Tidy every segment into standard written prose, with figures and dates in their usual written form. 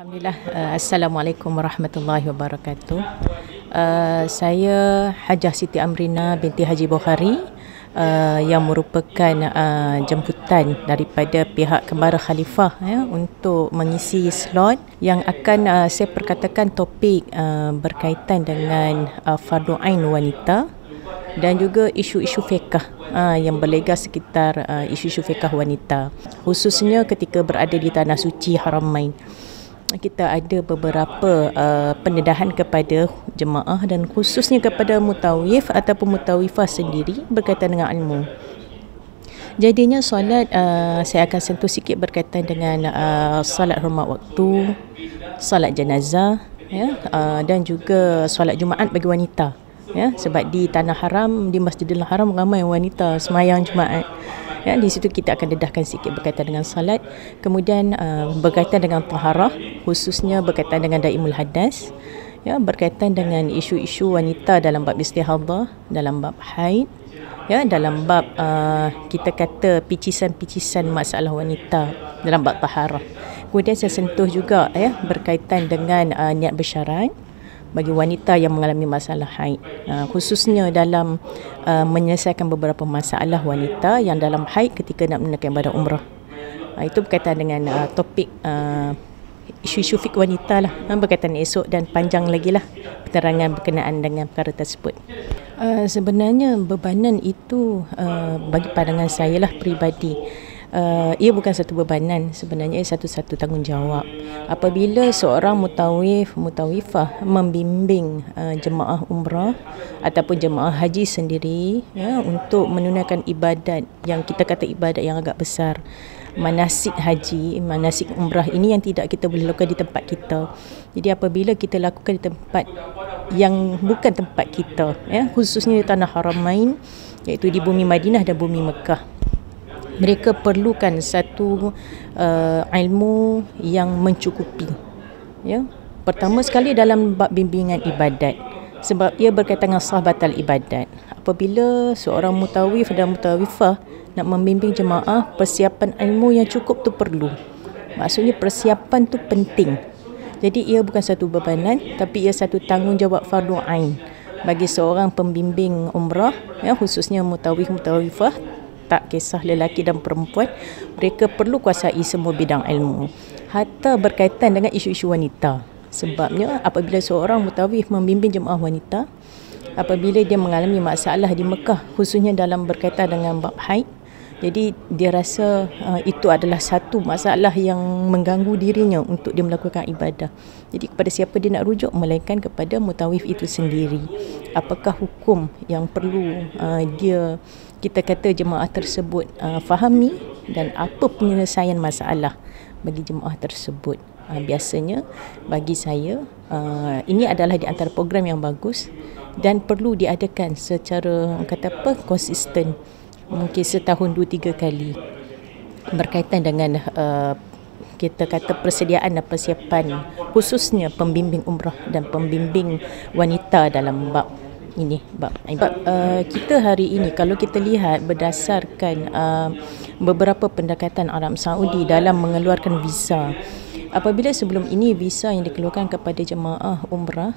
Alhamdulillah, Assalamualaikum warahmatullahi wabarakatuh. Saya Hajah Siti Amrina binti Haji Bukhari, yang merupakan jemputan daripada pihak Kembara Khalifah untuk mengisi slot yang akan saya perkatakan topik berkaitan dengan fardu ain wanita dan juga isu-isu fiqh yang berlega sekitar isu-isu fiqh wanita, khususnya ketika berada di tanah suci Haramain. Kita ada beberapa pendedahan kepada jemaah dan khususnya kepada mutawif ataupun mutawifah sendiri berkaitan dengan ilmu. Jadinya solat, saya akan sentuh sikit berkaitan dengan solat hormat waktu, solat jenazah, dan juga solat Jumaat bagi wanita. Sebab di Tanah Haram, di Masjidil Haram ramai wanita semayang Jumaat. Di situ kita akan dedahkan sikit berkaitan dengan salat. Kemudian berkaitan dengan taharah, khususnya berkaitan dengan daimul hadas, berkaitan dengan isu-isu wanita dalam bab istihadah, dalam bab haid, dalam bab kita kata picisan-picisan masalah wanita dalam bab taharah. Kemudian saya sentuh juga berkaitan dengan niat bersyarat bagi wanita yang mengalami masalah haid, khususnya dalam menyelesaikan beberapa masalah wanita yang dalam haid ketika nak menunaikan ibadah umrah. Itu berkaitan dengan topik isu-isu fiqh wanita lah, berkaitan esok, dan panjang lagi lah penerangan berkenaan dengan perkara tersebut. Sebenarnya bebanan itu bagi pandangan saya lah peribadi, ia bukan satu bebanan, sebenarnya ia satu-satu tanggungjawab. Apabila seorang mutawifah membimbing jemaah umrah ataupun jemaah haji sendiri untuk menunaikan ibadat yang kita kata ibadat yang agak besar, manasik haji, manasik umrah ini yang tidak kita boleh lakukan di tempat kita. Jadi apabila kita lakukan di tempat yang bukan tempat kita, khususnya di Tanah Haramain, iaitu di bumi Madinah dan bumi Mekah, mereka perlukan satu ilmu yang mencukupi. Pertama sekali dalam bab bimbingan ibadat, sebab ia berkaitan dengan sahabatul ibadat. Apabila seorang mutawif dan mutawifah nak membimbing jemaah, persiapan ilmu yang cukup tu perlu. Maksudnya persiapan tu penting. Jadi ia bukan satu bebanan, tapi ia satu tanggungjawab fardu ain bagi seorang pembimbing umrah, khususnya mutawifah, tak kisah lelaki dan perempuan, mereka perlu kuasai semua bidang ilmu, hatta berkaitan dengan isu-isu wanita. Sebabnya apabila seorang mutawif membimbing jemaah wanita, apabila dia mengalami masalah di Mekah, khususnya dalam berkaitan dengan bab haid, jadi dia rasa itu adalah satu masalah yang mengganggu dirinya untuk dia melakukan ibadah. Jadi kepada siapa dia nak rujuk, melainkan kepada mutawif itu sendiri. Apakah hukum yang perlu kita kata jemaah tersebut fahami, dan apa penyelesaian masalah bagi jemaah tersebut. Biasanya bagi saya ini adalah di antara program yang bagus dan perlu diadakan secara konsisten, mungkin setahun 2-3 kali, berkaitan dengan kita kata persediaan dan persiapan khususnya pembimbing umrah dan pembimbing wanita dalam bab ini, bab kita hari ini kalau kita lihat berdasarkan beberapa pendekatan Arab Saudi dalam mengeluarkan visa. Apabila sebelum ini visa yang dikeluarkan kepada jemaah umrah,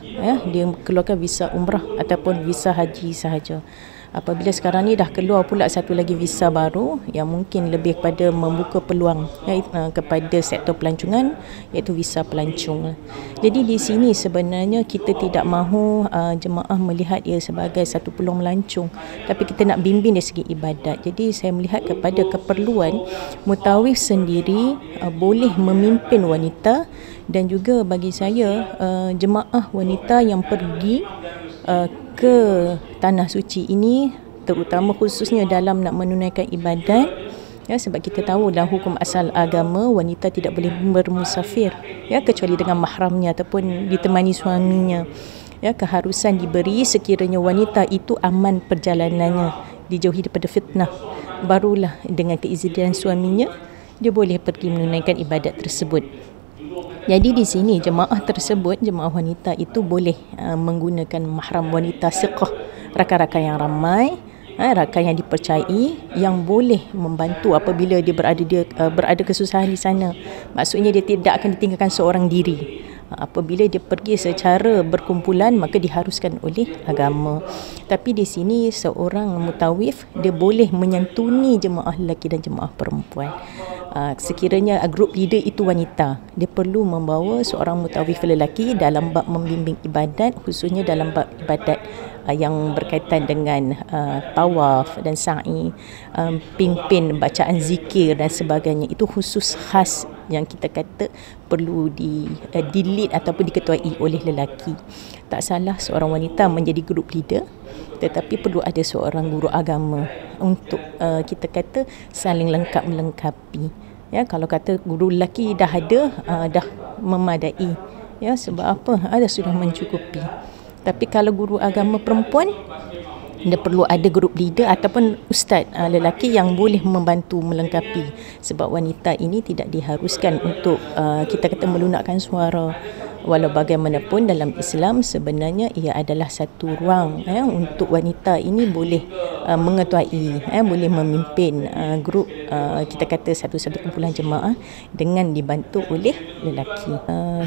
dia keluarkan visa umrah ataupun visa haji sahaja. Apabila sekarang ni dah keluar pula satu lagi visa baru yang mungkin lebih kepada membuka peluang kepada sektor pelancongan, iaitu visa pelancong. Jadi di sini sebenarnya kita tidak mahu jemaah melihat ia sebagai satu peluang melancong, tapi kita nak bimbing dari segi ibadat. Jadi saya melihat kepada keperluan mutawif sendiri boleh memimpin wanita, dan juga bagi saya jemaah wanita yang pergi ke tanah suci ini, terutama khususnya dalam nak menunaikan ibadat, sebab kita tahu dalam hukum asal agama wanita tidak boleh bermusafir kecuali dengan mahramnya ataupun ditemani suaminya. Keharusan diberi sekiranya wanita itu aman perjalanannya, dijauhi daripada fitnah, barulah dengan keizinan suaminya dia boleh pergi menunaikan ibadat tersebut. Jadi di sini jemaah tersebut, jemaah wanita itu boleh menggunakan mahram wanita siqah, rakan-rakan yang ramai, rakan yang dipercayai yang boleh membantu apabila dia berada kesusahan di sana. Maksudnya dia tidak akan ditinggalkan seorang diri. Apabila dia pergi secara berkumpulan, maka diharuskan oleh agama. Tapi di sini seorang mutawif dia boleh menyantuni jemaah lelaki dan jemaah perempuan. Sekiranya grup leader itu wanita, dia perlu membawa seorang mutawif lelaki dalam bab membimbing ibadat, khususnya dalam bab ibadat yang berkaitan dengan tawaf dan sa'i, pimpin bacaan zikir dan sebagainya. Itu khusus khas yang kita kata perlu di-lead ataupun diketuai oleh lelaki. Tak salah seorang wanita menjadi group leader, tetapi perlu ada seorang guru agama untuk kita kata saling lengkap melengkapi. Ya, kalau kata guru lelaki dah ada, dah memadai. Ya, sebab apa? Ada sudah mencukupi. Tapi kalau guru agama perempuan, dia perlu ada group leader ataupun ustaz lelaki yang boleh membantu melengkapi. Sebab wanita ini tidak diharuskan untuk kita kata melunakkan suara. Walau bagaimanapun dalam Islam sebenarnya ia adalah satu ruang untuk wanita ini boleh mengetuai, boleh memimpin grup, kita kata satu-satu kumpulan jemaah dengan dibantu oleh lelaki.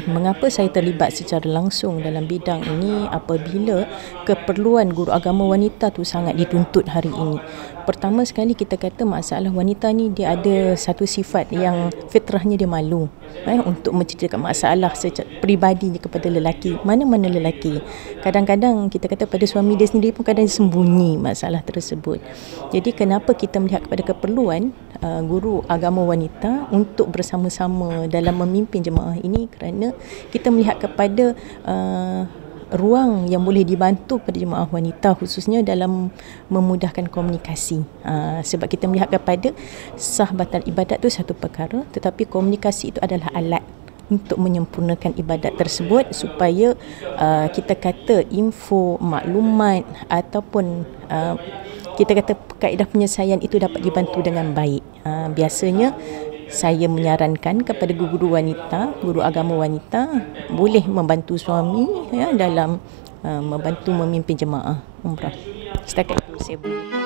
Mengapa saya terlibat secara langsung dalam bidang ini? Apabila keperluan guru agama wanita tu sangat dituntut hari ini. Pertama sekali kita kata masalah wanita ni dia ada satu sifat yang fitrahnya dia malu untuk menceritakan masalah peribadinya kepada lelaki. Mana-mana lelaki. Kadang-kadang kita kata pada suami dia sendiri pun kadang sembunyi masalah tersebut. Jadi kenapa kita melihat kepada keperluan guru agama wanita untuk bersama-sama dalam memimpin jemaah ini, kerana kita melihat kepada ruang yang boleh dibantu pada jemaah wanita khususnya dalam memudahkan komunikasi. Sebab kita melihat kepada sah batal ibadat itu satu perkara, tetapi komunikasi itu adalah alat untuk menyempurnakan ibadat tersebut supaya kita kata info, maklumat ataupun kita kata kaedah penyelesaian itu dapat dibantu dengan baik. Biasanya saya menyarankan kepada guru-guru wanita, guru agama wanita boleh membantu suami dalam membantu memimpin jemaah umrah. Setakat itu saya boleh.